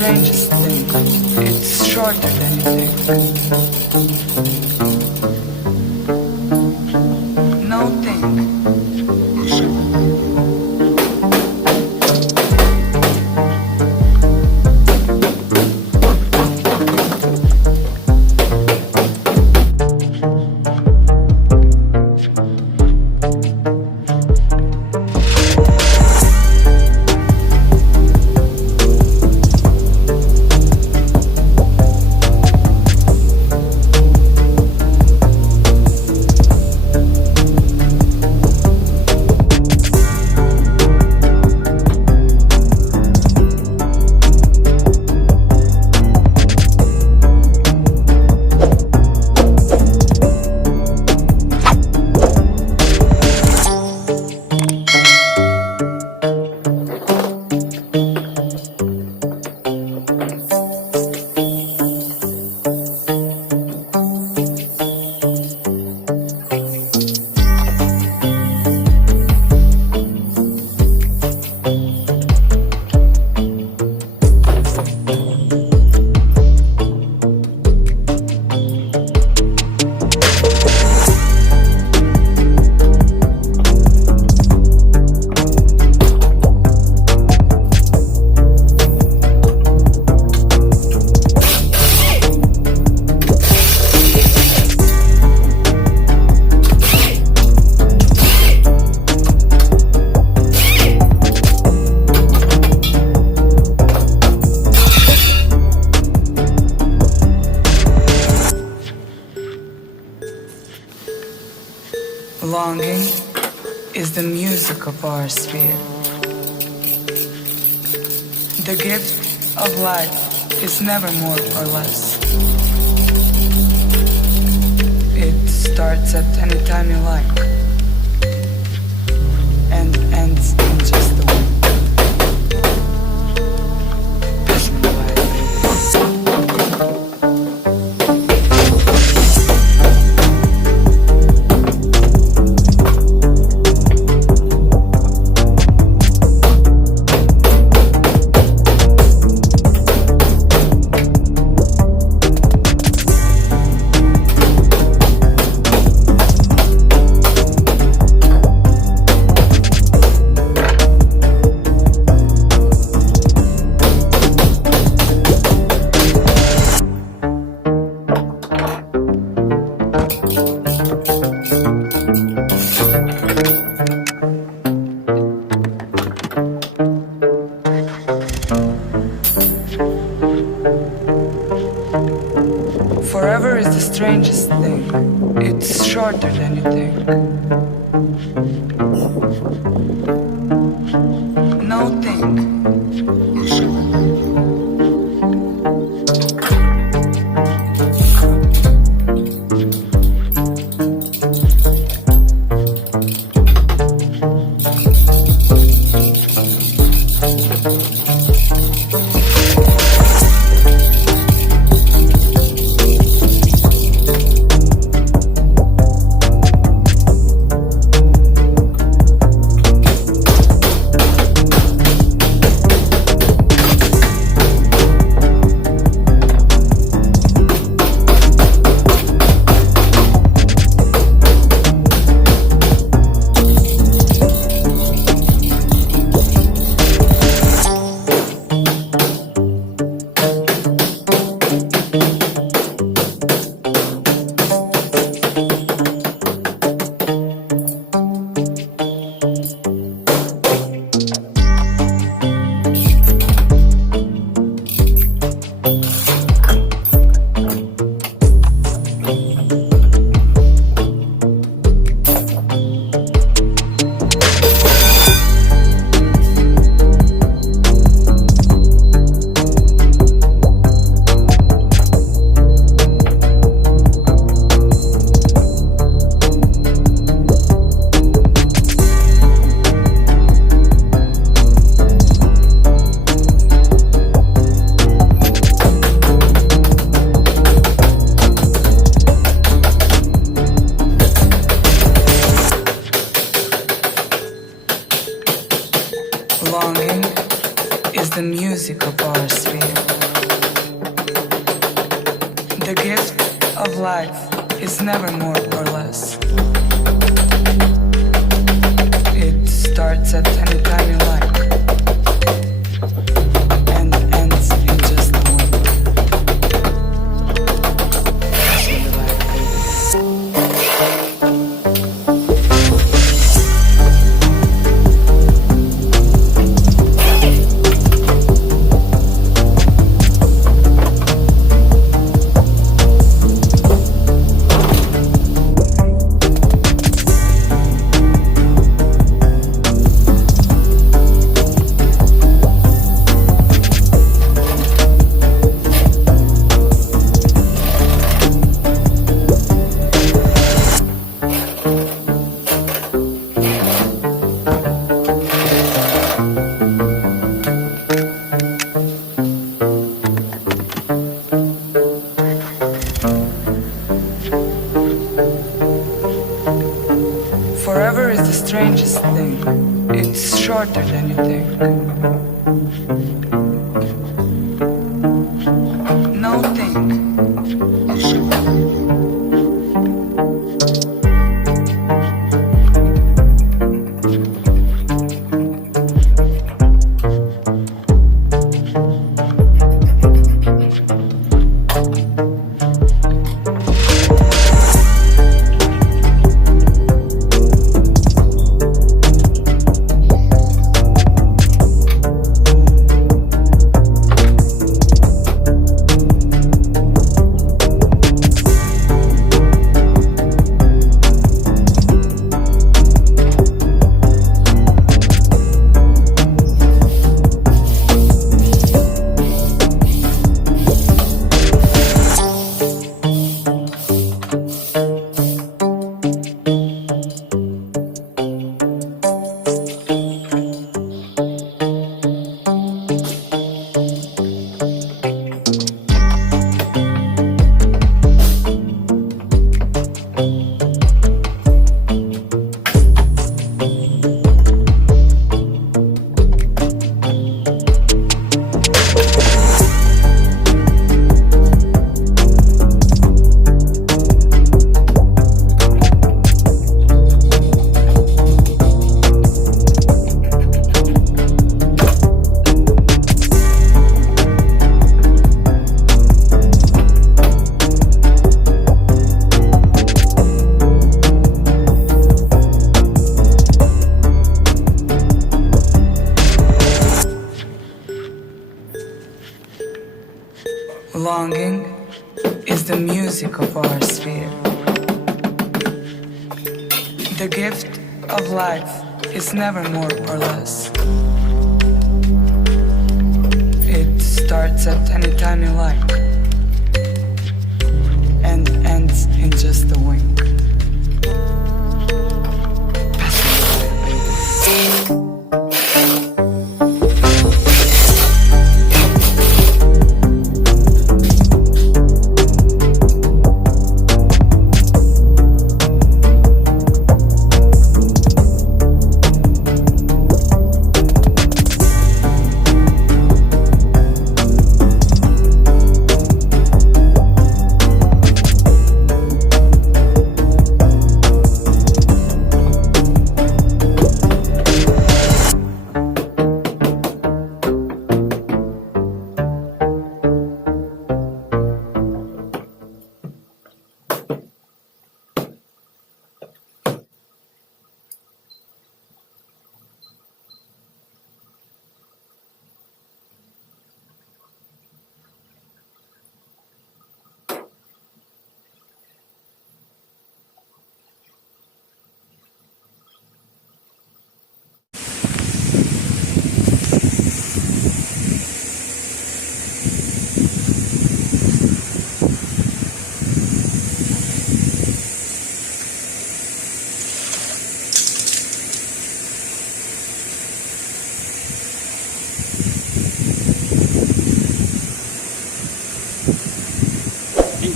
strangest thing. It's shorter than you think. No thing. Longing is the music of our sphere. The gift of life is never more or less. It starts at any time you like and ends in just the wind. Forever is the strangest thing. It's shorter than you think. No think. our sphere. The gift of life is never more or less. It starts at any time you like and ends in just a wink. Forever is the strangest thing. It's shorter than you think. No think. Longing is the music of our sphere. The gift of life is never more or less. It starts at any time you like and ends in just a wink.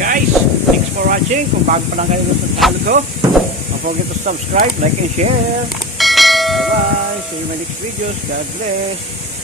Guys, thanks for watching. Kung bago pa lang kayo sa channel ko, don't forget to subscribe, like, and share. Bye bye. See you in my next videos. God bless.